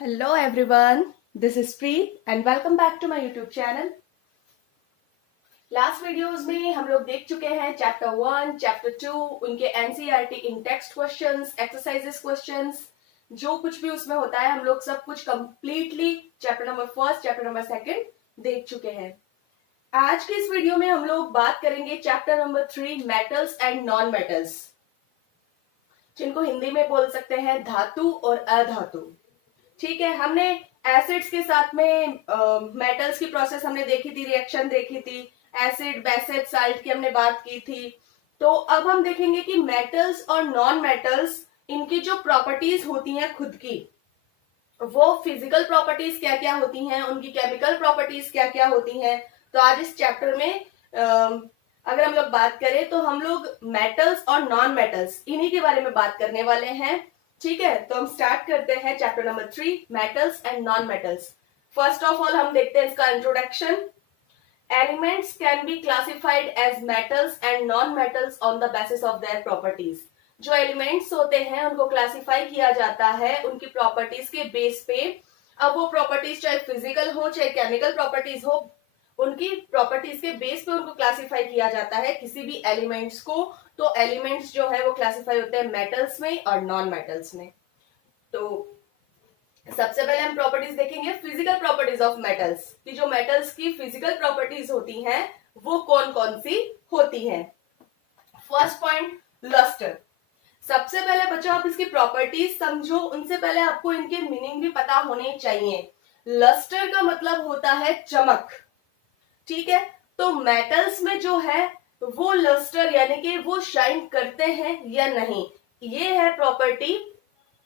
Hello everyone, this is Preet and welcome back to my YouTube channel. Last videos में हम लोग देख चुके हैं चैप्टर 1, चैप्टर 2, उनके एनसीईआरटी इन टेक्स्ट क्वेश्चंस, एक्सरसाइजेस क्वेश्चंस, जो कुछ भी उसमें होता है हम लोग सब कुछ completely chapter number 1, chapter number 2 देख चुके हैं. आज के इस वीडियो में हम लोग बात करेंगे chapter number 3, metals and non metals, जिनको हिंदी में बोल सकते हैं धातु और अधातु. ठीक है, हमने एसिड्स के साथ में मेटल्स की प्रोसेस हमने देखी थी, रिएक्शन देखी थी, एसिड बेसिक साल्ट की हमने बात की थी. तो अब हम देखेंगे कि मेटल्स और नॉन मेटल्स, इनकी जो प्रॉपर्टीज होती हैं खुद की, वो फिजिकल प्रॉपर्टीज क्या क्या होती हैं, उनकी केमिकल प्रॉपर्टीज क्या क्या होती हैं. तो आज इस चैप्टर में अगर हम लोग बात करें तो हम लोग मेटल्स और नॉन मेटल्स इन्हीं के बारे में बात करने वाले हैं. ठीक है, तो हम स्टार्ट करते हैं chapter number 3, metals and non metals. First of all हम देखते हैं इसका introduction. Elements can be classified as metals and non metals on the basis of their properties. जो एलिमेंट्स होते हैं उनको क्लासिफाई किया जाता है उनकी प्रॉपर्टीज के बेस पे. अब वो प्रॉपर्टीज चाहे फिजिकल हो चाहे केमिकल प्रॉपर्टीज हो, उनकी प्रॉपर्टीज के बेस पे उनको क्लासिफाई किया जाता है किसी भी एलिमेंट्स को. तो एलिमेंट्स जो है वो क्लासिफाई होते हैं मेटल्स में और नॉन मेटल्स में. तो सबसे पहले हम प्रॉपर्टीज देखेंगे, फिजिकल प्रॉपर्टीज ऑफ मेटल्स, कि जो मेटल्स की फिजिकल प्रॉपर्टीज होती हैं वो कौन कौन सी होती हैं. First point, lustre. सबसे पहले बच्चों आप इसकी प्रॉपर्टीज समझो, उनसे पहले आपको इनके मीनिंग भी पता होने चाहिए. लस्टर का मतलब होता है चमक. ठीक है, तो मेटल्स में जो है वो लस्टर यानी कि वो शाइन करते हैं या नहीं, ये है प्रॉपर्टी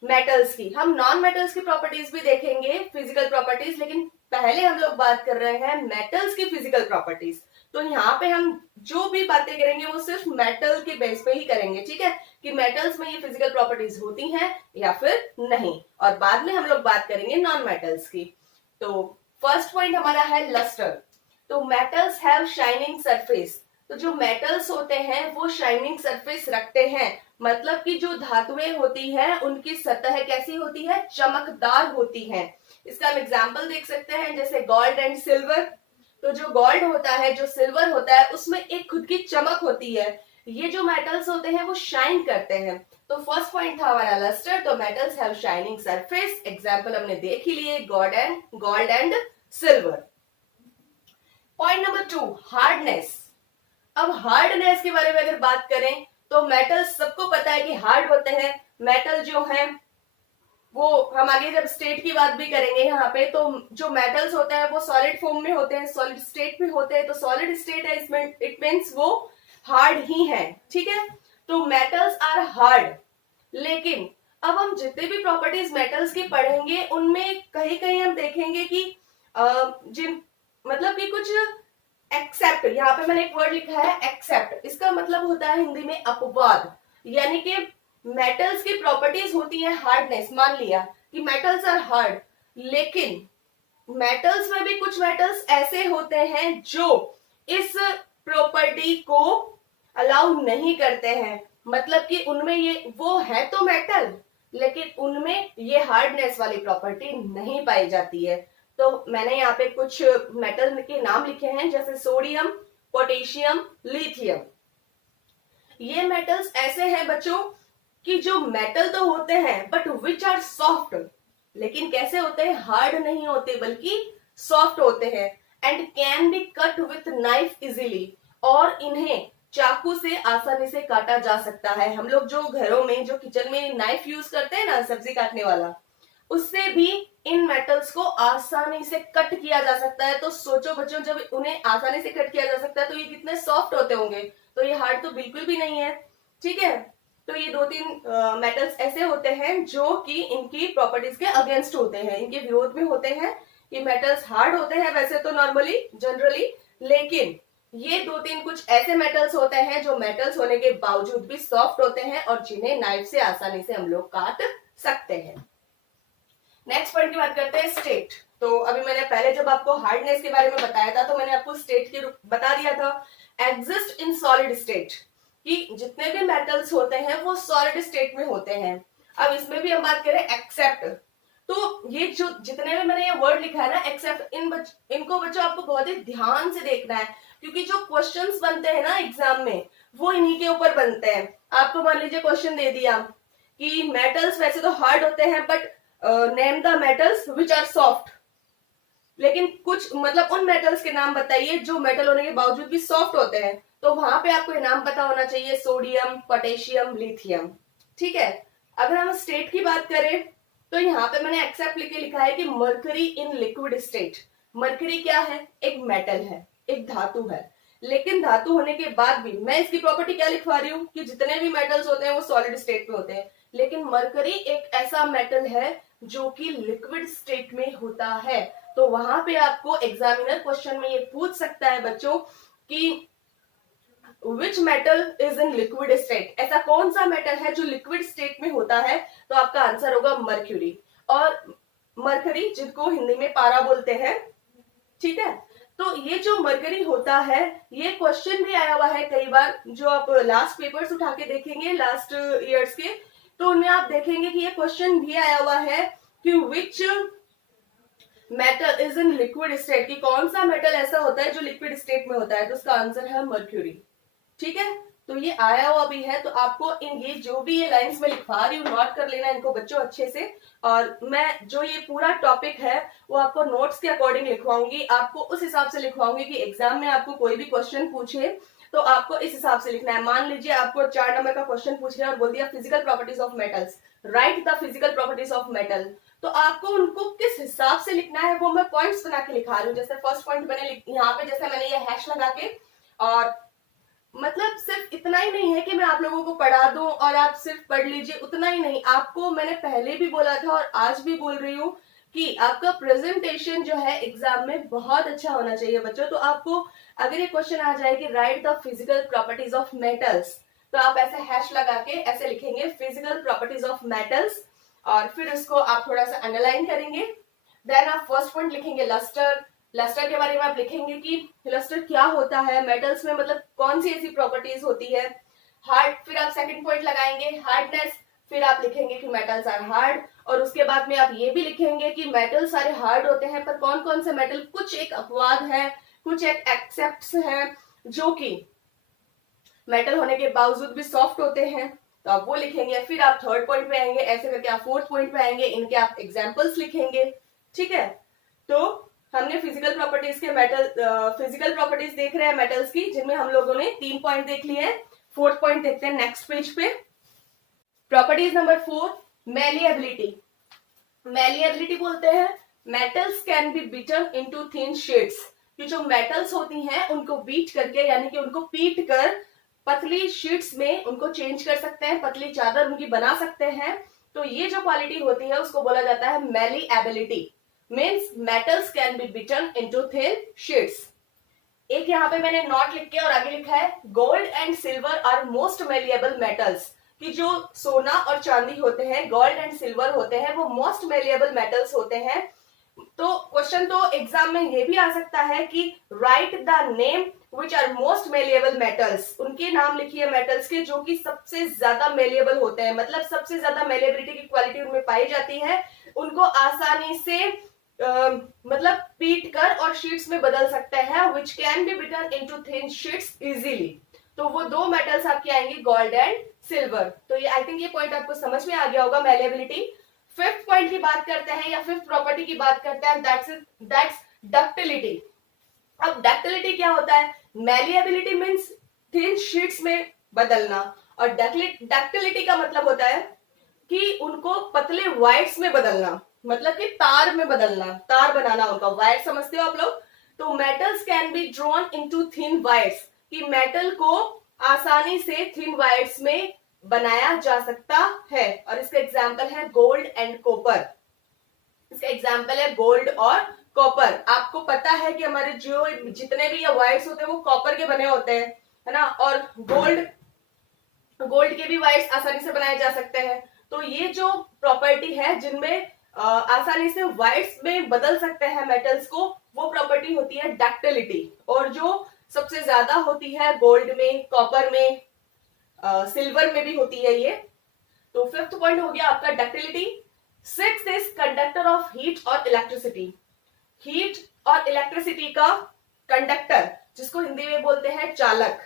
मेटल्स की. हम नॉन मेटल्स की प्रॉपर्टीज भी देखेंगे, फिजिकल प्रॉपर्टीज, लेकिन पहले हम लोग बात कर रहे हैं मेटल्स की फिजिकल प्रॉपर्टीज. तो यहाँ पे हम जो भी बातें करेंगे वो सिर्फ मेटल के बेस पे ही करेंगे. ठीक है, कि मेटल्स में ये फिजिकल प्रॉपर्टीज होती हैं या फिर नहीं, और बाद में हम लोग बात करेंगे नॉन मेटल्स की. तो फर्स्ट पॉइंट हमारा है लस्टर. तो मेटल्स हैव शाइनिंग सरफेस. तो जो मेटल्स होते हैं वो शाइनिंग सरफेस रखते हैं, मतलब कि जो धातुएं होती हैं उनकी सतह कैसी होती है, चमकदार होती है. इसका हम एग्जांपल देख सकते हैं, जैसे गोल्ड एंड सिल्वर. तो जो गोल्ड होता है, जो सिल्वर होता है, उसमें एक खुद की चमक होती है. ये जो मेटल्स होते हैं वो शाइन करते हैं. तो फर्स्ट पॉइंट था हमारा लस्टर. तो metals have shining surface, example हमने देख ही लिए, gold and silver. Point number 2, hardness. अब हार्डनेस के बारे में अगर बात करें तो मेटल्स सबको पता है कि हार्ड होते हैं. मेटल जो है वो हम आगे जब स्टेट की बात भी करेंगे यहाँ पे, तो जो मेटल्स होते हैं वो सॉलिड फॉर्म में होते हैं, सॉलिड स्टेट में होते हैं. तो सॉलिड स्टेट है, इसमें इट मीन्स वो हार्ड ही है. ठीक है, तो मेटल्स आर हार्ड. लेकिन अब हम जितने भी प्रॉपर्टीज मेटल्स की पढ़ेंगे उनमें कहीं कहीं हम देखेंगे कि जिन मतलब कि कुछ एक्सेप्ट, यहाँ पे मैंने एक वर्ड लिखा है एक्सेप्ट. इसका मतलब होता है हिंदी में अपवाद. यानी कि मेटल्स की प्रॉपर्टीज होती है हार्डनेस. मान लिया कि मेटल्स आर हार्ड, लेकिन मेटल्स में भी कुछ मेटल्स ऐसे होते हैं जो इस प्रॉपर्टी को अलाउ नहीं करते हैं. मतलब कि उनमें ये वो है तो मेटल, लेकिन उनमें ये हार्डनेस वाली प्रॉपर्टी नहीं पाई जाती है. तो मैंने यहाँ पे कुछ मेटल के नाम लिखे हैं, जैसे सोडियम, पोटेशियम, लिथियम. ये मेटल्स ऐसे हैं बच्चों कि जो मेटल तो होते हैं बट विच आर सॉफ्ट. लेकिन कैसे होते हैं, हार्ड नहीं होते बल्कि सॉफ्ट होते हैं. And can be cut with knife easily. और इन्हें चाकू से आसानी से काटा जा सकता है. हम लोग जो घरों में, जो किचन में नाइफ यूज करते हैं ना, सब्जी काटने वाला, उससे भी इन मेटल्स को आसानी से कट किया जा सकता है. तो सोचो बच्चों, जब उन्हें आसानी से कट किया जा सकता है तो ये कितने सॉफ्ट होते होंगे. तो ये हार्ड तो बिल्कुल भी नहीं है. ठीक है, तो ये 2-3 मेटल्स ऐसे होते हैं जो कि इनकी प्रॉपर्टीज के अगेंस्ट होते हैं, इनके विरोध में होते हैं. कि मेटल्स हार्ड होते हैं वैसे तो नॉर्मली, जनरली, लेकिन ये 2-3 कुछ ऐसे मेटल्स होते हैं जो मेटल्स होने के बावजूद भी सॉफ्ट होते हैं और जिन्हें नाइफ से आसानी से हम लोग काट सकते हैं. नेक्स्ट पॉइंट की बात करते हैं, स्टेट. तो अभी मैंने पहले जब आपको हार्डनेस के बारे में बताया था तो मैंने आपको स्टेट की बता दिया था, एग्जिस्ट इन सॉलिड स्टेट, कि जितने भी मेटल्स होते हैं वो सॉलिड स्टेट में होते हैं. अब इसमें भी हम बात करें एक्सेप्ट. तो ये जो जितने भी मैंने ये वर्ड लिखा है ना एक्सेप्ट, इनको बच्चों आपको बहुत ही ध्यान से देखना है, क्योंकि जो क्वेश्चंस बनते हैं ना एग्जाम में वो इन्हीं के ऊपर बनते हैं। आपको मान लीजिए क्वेश्चन दे दिया कि मेटल्स वैसे तो हार्ड होते हैं but name the metals which are soft, लेकिन कुछ मतलब उन मेटल्स के नाम बताइए जो मेटल होने के बावजूद भी सॉफ्ट होते हैं। तो वहां पे आपको नाम पता होना चाहिए, सोडियम, पोटेशियम, लिथियम। ठीक है, अगर हम स्टेट की बात करें तो यहाँ पे मैंने एक्सेप्ट लिख के लिखा है कि mercury in liquid state. Mercury क्या है? एक मेटल है, एक धातु है, लेकिन धातु होने के बाद भी मैं इसकी प्रॉपर्टी क्या लिखवा रही हूँ कि जितने भी मेटल्स होते हैं वो सॉलिड स्टेट में होते हैं, लेकिन मर्करी एक ऐसा मेटल है जो कि लिक्विड स्टेट में होता है। तो वहां पे आपको एग्जामिनर क्वेश्चन में ये पूछ सकता है बच्चों कि which metal is in liquid state, ऐसा कौन सा मेटल है जो लिक्विड स्टेट में होता है, तो आपका आंसर होगा मर्क्यूरी। और मरकरी जिनको हिंदी में पारा बोलते हैं, ठीक है। तो ये जो मरकरी होता है, ये क्वेश्चन भी आया हुआ है कई बार, जो आप लास्ट पेपर्स उठा के देखेंगे लास्ट ईयर्स के, तो उनमें आप देखेंगे कि ये क्वेश्चन भी आया हुआ है कि which metal is in liquid state, कि कौन सा मेटल ऐसा होता है जो लिक्विड स्टेट में होता है, तो उसका आंसर है मर्क्यूरी। ठीक है, तो ये आया हुआ भी है, तो आपको इन ये जो भी ये लाइंस में लिखवा रही हूँ नोट कर लेना इनको बच्चों अच्छे से। और मैं जो ये पूरा टॉपिक है वो आपको नोट्स के अकॉर्डिंग लिखवाऊंगी, आपको उस हिसाब से लिखवाऊंगी कि एग्जाम में आपको कोई भी क्वेश्चन पूछे तो आपको इस हिसाब से लिखना है। मान लीजिए आपको 4 नंबर का क्वेश्चन पूछ लिया और बोल दिया physical properties of metals, right the physical properties of metal, तो आपको उनको किस हिसाब से लिखना है वो मैं पॉइंट्स बना के लिखा रही हूँ। जैसे फर्स्ट पॉइंट मैंने यहाँ पे जैसे मैंने ये हैश लगा के, और मतलब सिर्फ इतना ही नहीं है कि मैं आप लोगों को पढ़ा दूं और आप सिर्फ पढ़ लीजिए, उतना ही नहीं, आपको मैंने पहले भी बोला था और आज भी बोल रही हूँ कि आपका प्रेजेंटेशन जो है एग्जाम में बहुत अच्छा होना चाहिए बच्चों। तो आपको अगर ये क्वेश्चन आ जाए कि write the physical properties of metals, तो आप ऐसे हैश लगा के ऐसे लिखेंगे फिजिकल प्रॉपर्टीज ऑफ मेटल्स, और फिर उसको आप थोड़ा सा अंडरलाइन करेंगे। देन आप फर्स्ट पॉइंट लिखेंगे लस्टर, लस्टर के बारे में आप लिखेंगे कि लस्टर क्या होता है मेटल्स में, मतलब कौन सी ऐसी प्रॉपर्टीज होती है। हार्ड, फिर आप सेकंड पॉइंट लगाएंगे हार्डनेस, फिर आप लिखेंगे कि मेटल्स आर हार्ड, और उसके बाद में आप ये भी लिखेंगे कि मेटल सारे हार्ड होते हैं पर कौन कौन से मेटल, कुछ एक अपवाद है, कुछ एक एक्सेप्ट्स हैं जो कि मेटल होने के बावजूद भी सॉफ्ट होते हैं, तो आप वो लिखेंगे। फिर आप थर्ड पॉइंट पे आएंगे, ऐसे करके आप फोर्थ पॉइंट पे आएंगे, इनके आप एग्जाम्पल्स लिखेंगे। ठीक है, तो हमने फिजिकल प्रॉपर्टीज के फिजिकल प्रॉपर्टीज देख रहे हैं मेटल्स की, जिनमें हम लोगों ने 3 पॉइंट देख लिए हैं। फोर्थ पॉइंट देखते हैं नेक्स्ट पेज पे। Properties number 4, malleability. मैलिएबिलिटी बोलते हैं metals can be beaten into thin sheets, कि जो मेटल्स होती हैं उनको बीट करके यानी कि उनको पीट कर पतली शीट्स में उनको चेंज कर सकते हैं, पतली चादर उनकी बना सकते हैं। तो ये जो क्वालिटी होती है उसको बोला जाता है malleability, means metals can be beaten into thin sheets. एक यहाँ पे मैंने नॉट लिख के और आगे लिखा है gold and silver are most malleable metals, कि जो सोना और चांदी होते हैं, गोल्ड एंड सिल्वर होते हैं, वो मोस्ट मेलिएबल मेटल्स होते हैं। तो क्वेश्चन तो एग्जाम में ये भी आ सकता है कि write the name which are most malleable metals, उनके नाम लिखिए मेटल्स के जो कि सबसे ज्यादा मेलिएबल होते हैं, मतलब सबसे ज्यादा मेलिएबिलिटी की क्वालिटी उनमें पाई जाती है, उनको आसानी से मतलब पीट कर और शीट्स में बदल सकते हैं, which can be beaten into thin sheets easily. तो वो 2 मेटल्स आपके आएंगे गोल्ड एंड सिल्वर। तो ये आई थिंक ये पॉइंट आपको समझ में आ गया होगा मैलिएबिलिटी। फिफ्थ पॉइंट की बात करते हैं या फिफ्थ प्रॉपर्टी की बात करते हैं, दैट्स डक्टिलिटी। अब डक्टिलिटी क्या होता है? मैलिएबिलिटी मींस थिन शीट्स में बदलना, और डक्टिलिटी का मतलब होता है कि उनको पतले वायर्स में बदलना, मतलब कि तार में बदलना, तार बनाना उनका, वायर समझते हो आप लोग। तो metals can be drawn into thin wires, कि मेटल को आसानी से थिन वायर्स में बनाया जा सकता है, और इसका एग्जाम्पल है गोल्ड एंड कॉपर। इसका एग्जाम्पल है गोल्ड और कॉपर। आपको पता है कि हमारे जो जितने भी ये वायर्स होते हैं वो कॉपर के बने होते हैं, है ना, और गोल्ड के भी वायर्स आसानी से बनाए जा सकते हैं। तो ये जो प्रॉपर्टी है जिनमें आसानी से वायर्स में बदल सकते हैं मेटल्स को, वो प्रॉपर्टी होती है डक्टिलिटी, और जो सबसे ज्यादा होती है गोल्ड में, कॉपर में, सिल्वर में भी होती है ये। तो फिफ्थ पॉइंट हो गया आपका ductility. Sixth is conductor of heat और इलेक्ट्रिसिटी। हीट और इलेक्ट्रिसिटी का कंडक्टर, जिसको हिंदी में बोलते हैं चालक।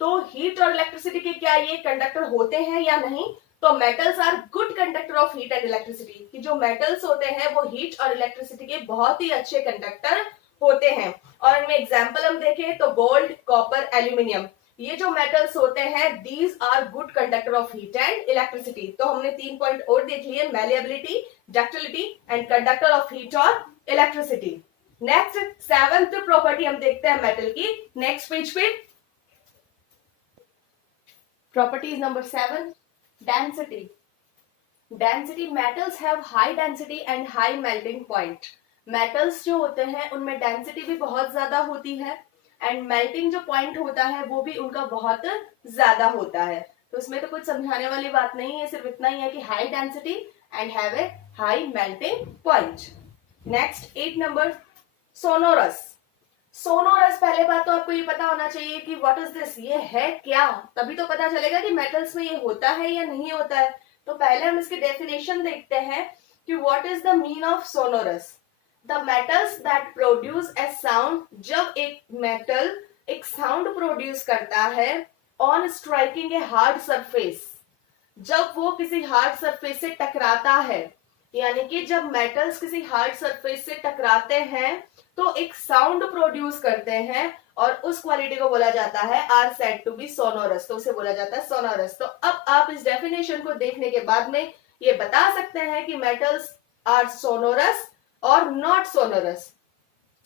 तो हीट और इलेक्ट्रिसिटी के क्या ये कंडक्टर होते हैं या नहीं? तो metals are good conductor of heat and electricity, कि जो मेटल्स होते हैं वो हीट और इलेक्ट्रिसिटी के बहुत ही अच्छे कंडक्टर होते हैं। और इनमें एग्जांपल हम देखें तो गोल्ड, कॉपर, एल्यूमिनियम, ये जो मेटल्स होते हैं these are good conductor of heat and electricity. तो हमने 3 पॉइंट और देख लिए, malleability, ductility and conductor of heat और इलेक्ट्रिसिटी। नेक्स्ट 7th प्रॉपर्टी हम देखते हैं मेटल की, नेक्स्ट पेज पे। Property number 7, density. Density, metals have high density and high melting point. Metals जो होते हैं उनमें डेंसिटी भी बहुत ज्यादा होती है एंड मेल्टिंग जो पॉइंट होता है वो भी उनका बहुत ज्यादा होता है। तो इसमें तो कुछ समझाने वाली बात नहीं है, सिर्फ इतना ही है कि high density and have a high melting point. Next 8 number, sonorous. Sonorous, पहले बात तो आपको ये पता होना चाहिए कि व्हाट इज दिस, ये है क्या, तभी तो पता चलेगा कि मेटल्स में ये होता है या नहीं होता है। तो पहले हम इसकी डेफिनेशन देखते हैं कि what is the mean of sonorous. The metals that produce a sound, जब एक मेटल एक साउंड प्रोड्यूस करता है on striking a hard surface, जब वो किसी हार्ड सरफेस से टकराता है, यानी कि जब मेटल्स किसी हार्ड सरफेस से टकराते हैं तो एक साउंड प्रोड्यूस करते हैं और उस क्वालिटी को बोला जाता है are said to be sonorous, तो उसे बोला जाता है सोनोरस। तो अब आप इस डेफिनेशन को देखने के बाद में ये बता सकते हैं कि मेटल्स आर सोनोरस और नॉट सोनोरस।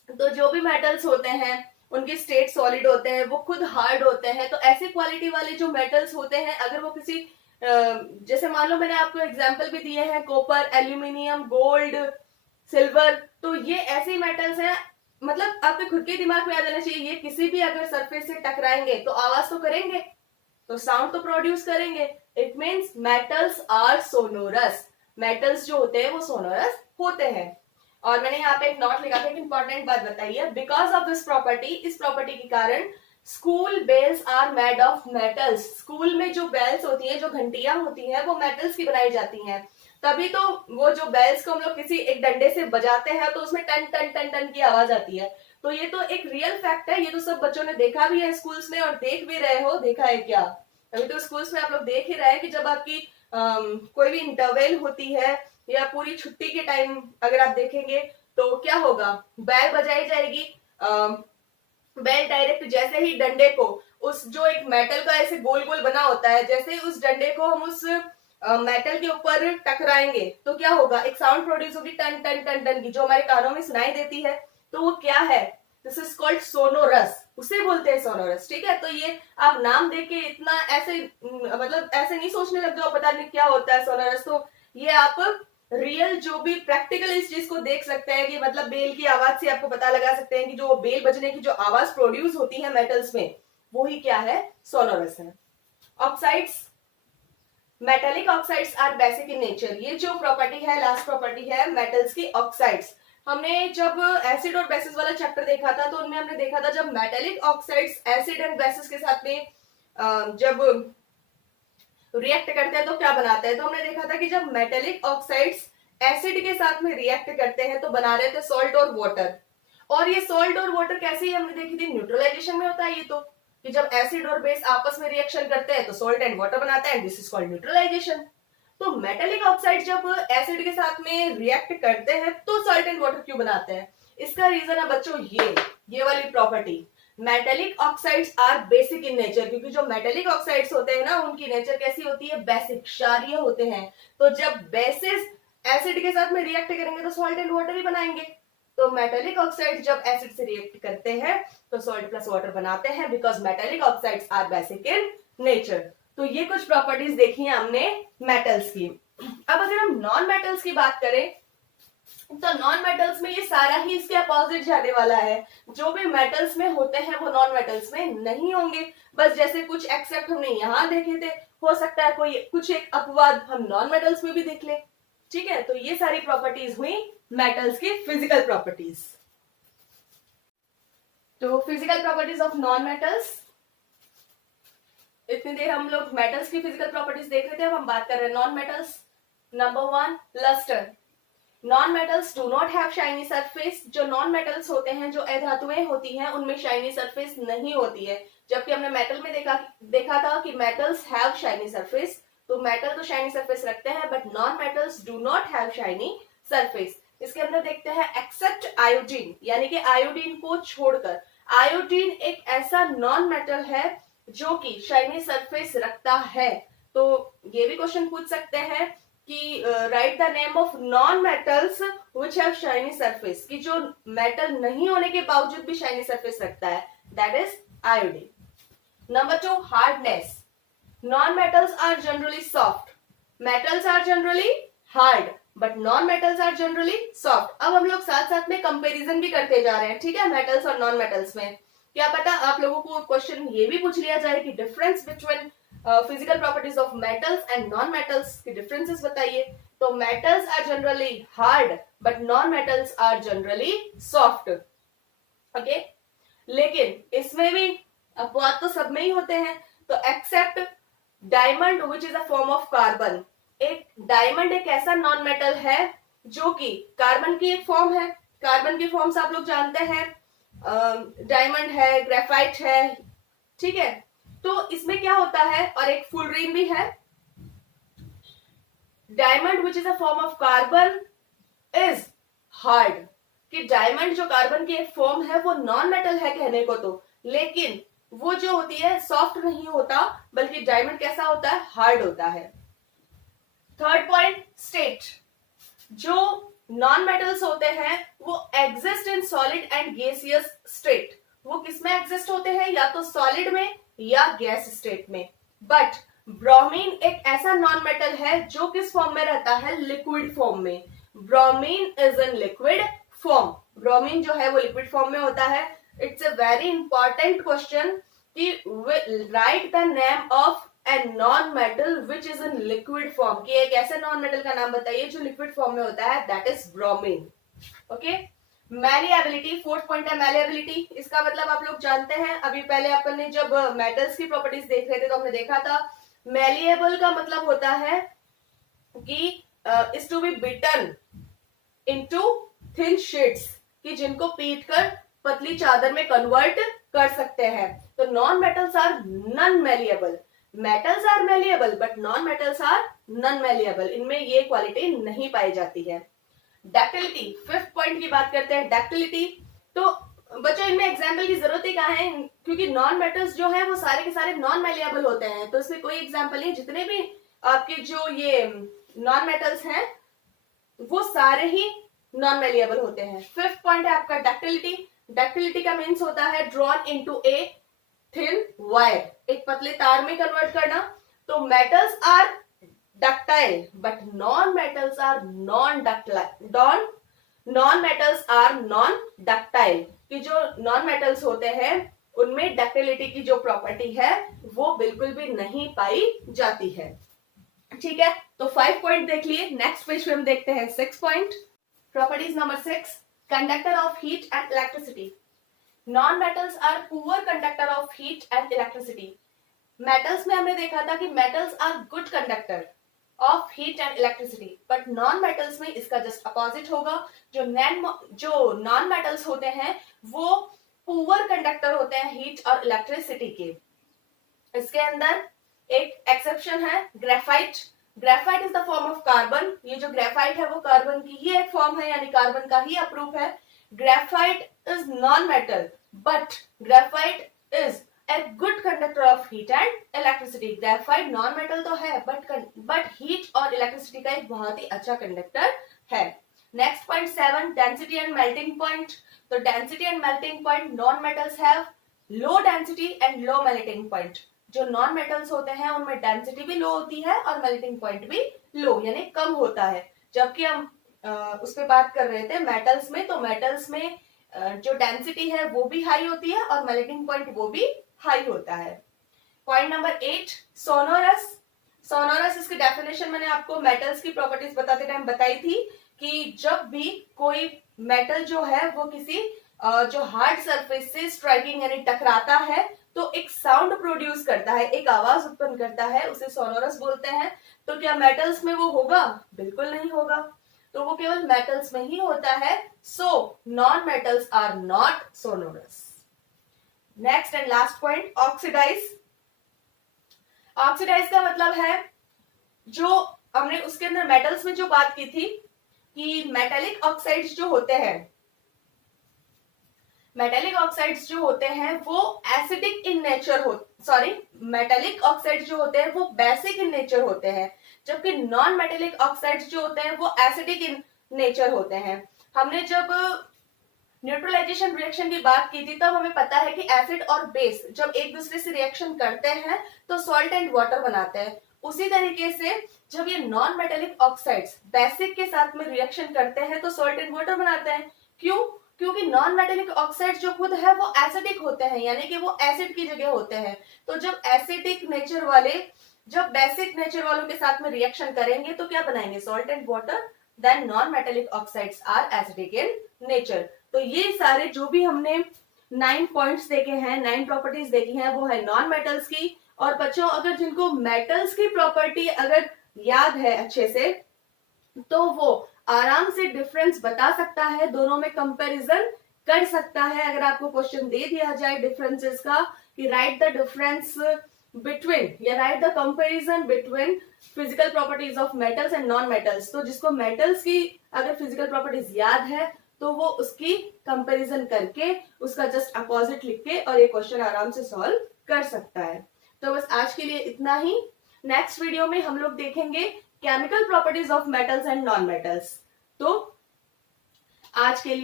तो जो भी मेटल्स होते हैं उनके स्टेट सॉलिड होते हैं, वो खुद हार्ड होते हैं। तो ऐसी क्वालिटी वाले जो मेटल्स होते हैं, अगर वो किसी जैसे मान लो मैंने आपको एग्जांपल भी दिए हैं, कॉपर, एल्यूमिनियम, गोल्ड, सिल्वर, तो ये ऐसे मेटल्स हैं, मतलब आपके खुद के दिमाग में आ जाना चाहिए, ये किसी भी अगर सरफेस से टकराएंगे तो आवाज तो करेंगे, तो साउंड तो प्रोड्यूस करेंगे। It means metals are sonorous, metals जो होते हैं वो सोनोरस होते हैं। और मैंने यहाँ पे एक नोट लिखा था, एक इंपॉर्टेंट बात बताइए, बिकॉज ऑफ दिस प्रॉपर्टी, इस प्रॉपर्टी के कारण school bells are made of metals. School में जो बेल्स होती हैं, जो घंटियां होती हैं, वो मेटल्स की बनाई जाती हैं। तभी तो वो जो बेल्स को हम लोग किसी एक डंडे से बजाते हैं तो उसमें टन टन टन टन की आवाज आती है। तो ये तो एक रियल फैक्ट है, ये तो सब बच्चों ने देखा भी है स्कूल्स में और देख भी रहे हो, देखा है क्या? अभी तो स्कूल्स में आप लोग देख ही रहे हैं कि जब आपकी कोई भी इंटरवल होती है या पूरी छुट्टी के टाइम अगर आप देखेंगे तो क्या होगा, बेल बजाई जाएगी। बेल डायरेक्ट जैसे ही डंडे को, उस जो एक मेटल का ऐसे गोल गोल बना होता है, जैसे ही उस डंडे को हम उस मेटल के ऊपर टकराएंगे तो क्या होगा, एक साउंड प्रोड्यूस होगी टन टन टन टन की, जो हमारे कानों में सुनाई देती है। तो वो क्या है, दिस इज कॉल्ड सोनोरस, उसे बोलते हैं सोनोरस। ठीक है, तो ये आप नाम देके इतना ऐसे मतलब ऐसे नहीं सोचने लग जाओ पता नहीं क्या होता है सोनोरस। तो ये आप रियल जो भी प्रैक्टिकल इस चीज को देख सकते हैं कि मतलब बेल की आवाज से आपको पता लगा सकते हैं कि जो बेल बजने की जो आवाज प्रोड्यूस होती है मेटल्स में, वो ही क्या है, सोनोरस है। Oxides, metallic oxides are basic in nature. ये जो प्रॉपर्टी है, लास्ट प्रॉपर्टी है मेटल्स की, ऑक्साइड्स। हमने जब एसिड और बेसिस वाला चैप्टर देखा था तो उनमें हमने देखा था जब metallic oxides acid and bases के साथ में जब रिएक्ट करते हैं तो क्या बनाते हैं। तो हमने देखा था कि जब मेटेलिक ऑक्साइड्स एसिड के साथ में रिएक्ट करते हैं तो बना रहे थे सॉल्ट और वाटर। और ये सॉल्ट और वाटर कैसे हमने देखी थी, न्यूट्रलाइजेशन में होता है ये तो, कि जब एसिड और बेस आपस में रिएक्शन करते हैं तो सॉल्ट एंड वाटर बनाता है, दिस इज कॉल्ड न्यूट्रलाइजेशन। तो मेटेलिक ऑक्साइड जब एसिड के साथ में रिएक्ट करते हैं तो सॉल्ट एंड वाटर क्यों बनाते हैं, इसका रीजन है बच्चों ये वाली property, metallic oxides are basic in nature. क्योंकि जो मेटेलिक ऑक्साइड्स होते हैं ना, उनकी नेचर कैसी होती है, बेसिक, क्षारीय होते हैं। तो जब बेसिस एसिड के साथ में रिएक्ट करेंगे तो सॉल्ट एंड वाटर ही बनाएंगे। तो मेटेलिक ऑक्साइड जब एसिड से रिएक्ट करते हैं तो सॉल्ट प्लस वाटर बनाते हैं, because metallic oxides are basic in nature. तो ये कुछ प्रॉपर्टीज देखी है हमने मेटल्स की। अब अगर हम नॉन मेटल्स की बात करें तो नॉन मेटल्स में ये सारा ही इसके अपोजिट जाने वाला है। जो भी मेटल्स में होते हैं वो नॉन मेटल्स में नहीं होंगे। बस जैसे कुछ एक्सेप्ट हमने यहाँ देखे थे, हो सकता है कोई कुछ एक अपवाद हम नॉन मेटल्स में भी देख ले। ठीक है, तो ये सारी प्रॉपर्टीज हुई मेटल्स की फिजिकल प्रॉपर्टीज। तो physical properties of non metals, इतनी देर हम लोग मेटल्स की फिजिकल प्रॉपर्टीज देख रहे थे, अब हम बात कर रहे हैं non metals. Number 1, lustre. Non metals do not have shiny surface. जो नॉन मेटल्स होते हैं, जो अधातुएं होती हैं, उनमें शाइनी सरफेस नहीं होती है। जबकि हमने मेटल में देखा था कि मेटल्स हैव शाइनी सरफेस। तो मेटल तो शाइनी सरफेस रखते हैं, but non metals do not have shiny surface. इसके अंदर देखते हैं एक्सेप्ट आयोडीन, यानी कि आयोडीन को छोड़कर। आयोडीन एक ऐसा नॉन मेटल है जो कि शाइनी सरफेस रखता है। तो ये भी क्वेश्चन पूछ सकते हैं कि write the name of non metals which have shiny surface, कि जो मेटल नहीं होने के बावजूद भी शाइनी सरफेस रखता है, that is iodine. Number 2, hardness. Non metals are generally soft, metals are generally hard, but non metals are generally soft. अब हम लोग साथ साथ में कंपैरिजन भी करते जा रहे हैं, ठीक है, मेटल्स और नॉन मेटल्स में। क्या पता आप लोगों को क्वेश्चन ये भी पूछ लिया जाए कि difference between physical properties of metals and non metals की डिफरेंसेस बताइए। तो metals are generally hard, but non metals are generally soft. Okay, लेकिन इसमें भी अपवाद तो सब में ही होते हैं। तो except diamond which is a form of carbon. एक डायमंड एक ऐसा नॉन मेटल है जो कि कार्बन की एक फॉर्म है। कार्बन की फॉर्म्स आप लोग जानते हैं, डायमंड है, ग्रेफाइट है, ठीक है। तो इसमें क्या होता है, और एक फुलरीन भी है। Diamond which is a form of carbon is hard, कि डायमंड जो कार्बन की एक फॉर्म है वो नॉन मेटल है कहने को तो, लेकिन वो जो होती है सॉफ्ट नहीं होता, बल्कि डायमंड कैसा होता है, हार्ड होता है। Third point, state. जो नॉन मेटल्स होते हैं वो exist in solid and gaseous state. वो किसमें एग्जिस्ट होते हैं, या तो सॉलिड में या गैस स्टेट में। बट ब्रोमीन एक ऐसा नॉन मेटल है जो किस फॉर्म में रहता है, लिक्विड फॉर्म में। Bromine is in liquid form. Bromine जो है वो लिक्विड फॉर्म में होता है। It's a very important question कि write the name of a non metal which is in liquid form, कि एक ऐसे नॉन मेटल का नाम बताइए जो लिक्विड फॉर्म में होता है, that is bromine. Okay, malleability, fourth point है मैलिएबिलिटी। इसका मतलब आप लोग जानते हैं, अभी पहले अपन ने जब मेटल्स की प्रॉपर्टीज देख रहे थे तो हमने देखा था मैलिएबल का मतलब होता है कि is to be beaten into thin sheets, कि जिनको पीट कर पतली चादर में कन्वर्ट कर सकते हैं। तो non metals are non malleable. Metals are malleable but non metals are non malleable, इनमें ये क्वालिटी नहीं पाई जाती है। डक्टिलिटी, फिफ्थ पॉइंट की बात करते हैं, डक्टिलिटी। तो बच्चों इनमें एग्जाम्पल की जरूरत ही कहाँ है, क्योंकि नॉन मेटल्स जो है वो सारे के सारे नॉन मैलिएबल होते हैं, तो इसमें कोई एग्जाम्पल नहीं। जितने भी आपके जो ये नॉन मेटल्स हैं वो सारे ही नॉन मैलिएबल होते हैं। फिफ्थ पॉइंट है आपका डक्टिलिटी। डक्टिलिटी का मीन्स होता है drawn into a thin wire, एक पतले तार में कन्वर्ट करना। तो metals are ductile but non metals are non ductile. Non metals are non ductile, कि जो नॉन मेटल्स होते हैं उनमें डक्टिलिटी की जो प्रॉपर्टी है वो बिल्कुल भी नहीं पाई जाती है। ठीक है, तो 5 पॉइंट देख लिए। नेक्स्ट पेज पे हम देखते हैं 6 point. Properties number 6, conductor of heat and electricity. Non metals are poor conductor of heat and electricity. Metals में हमने देखा था कि metals are good conductor of heat and electricity, but non metals में इसका जस्ट अपोजिट होगा। जो non metals होते हैं वो पुअर कंडक्टर होते हैं हीट और इलेक्ट्रिसिटी के। इसके अंदर एक एक्सेप्शन है, graphite. Graphite is the form of carbon. ये जो ग्रेफाइट है वो कार्बन की ही एक फॉर्म है, यानी कार्बन का ही अप्रूव है। Graphite is non metal but graphite is a good conductor of heat and electricity. Graphite non metal तो है बट हीट और इलेक्ट्रिसिटी का एक बहुत ही अच्छा कंडक्टर है। Next point 7, density and melting point. तो density and melting point, non metals have low density and low melting point. जो नॉन मेटल्स होते हैं उनमें डेंसिटी भी लो होती है और मेल्टिंग पॉइंट भी लो, यानी कम होता है। जबकि हम उस पर बात कर रहे थे मेटल्स में, तो मेटल्स में जो डेंसिटी है वो भी हाई होती है और मेल्टिंग पॉइंट वो भी हाई होता है। Point number 8, sonorous. सोनोरस, इसकी डेफिनेशन मैंने आपको मेटल्स की प्रॉपर्टीज बताते टाइम बताई थी कि जब भी कोई मेटल जो है वो किसी जो हार्ड सरफेस से स्ट्राइकिंग यानी टकराता है तो एक साउंड प्रोड्यूस करता है, एक आवाज उत्पन्न करता है, उसे सोनोरस बोलते हैं। तो क्या मेटल्स में वो होगा? बिल्कुल नहीं होगा। तो वो केवल मेटल्स में ही होता है, so non metals are not sonorous. Next and last point, oxidise. Oxidise का मतलब है, जो हमने उसके अंदर मेटल्स में जो बात की थी कि मेटेलिक ऑक्साइड्स जो होते हैं, मेटेलिक ऑक्साइड्स जो होते हैं वो acidic in nature metallic oxides जो होते हैं वो बेसिक इन नेचर होते हैं, जबकि नॉन मेटेलिक ऑक्साइड्स जो होते हैं वो एसिडिक इन नेचर होते हैं। हमने जब न्यूट्रलाइजेशन रिएक्शन की बात की थी तब हमें पता है कि एसिड और बेस जब एक दूसरे से रिएक्शन करते हैं तो सॉल्ट एंड वाटर बनाते हैं। उसी तरीके से जब ये नॉन मेटेलिक ऑक्साइड्स बेसिक के साथ में रिएक्शन करते हैं तो सॉल्ट एंड वाटर बनाते हैं। क्यों? क्योंकि नॉन मेटेलिक ऑक्साइड जो खुद है वो एसिडिक होते हैं, यानी कि वो एसिड की जगह होते हैं। तो जब एसिडिक नेचर वाले जब बेसिक नेचर वालों के साथ में रिएक्शन करेंगे तो क्या बनाएंगे? Salt and water. Then non metallic oxides are acidic in nature. तो ये सारे जो भी हमने 9 पॉइंट्स देखे हैं, 9 प्रॉपर्टीज देखी हैं, वो है नॉन मेटल्स की। और बच्चों अगर जिनको मेटल्स की प्रॉपर्टी अगर याद है अच्छे से तो वो आराम से डिफरेंस बता सकता है, दोनों में कंपैरिजन कर सकता है। अगर आपको क्वेश्चन दे दिया जाए डिफरेंसेस का कि राइट द डिफरेंस बिटवीन या right the comparison between physical properties of metals and non metals, तो जिसको मेटल्स की अगर फिजिकल प्रॉपर्टीज याद है तो वो उसकी कंपैरिजन करके उसका जस्ट अपोजिट लिख के और ये क्वेश्चन आराम से सॉल्व कर सकता है। तो बस आज के लिए इतना ही। नेक्स्ट वीडियो में हम लोग देखेंगे chemical properties of metals and non metals. तो आज के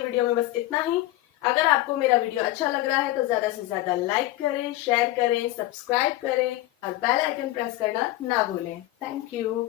वीडियो में बस इतना ही। अगर आपको मेरा वीडियो अच्छा लग रहा है तो ज्यादा से ज्यादा लाइक करें, शेयर करें, सब्सक्राइब करें और बेल आइकन प्रेस करना ना भूलें। Thank you.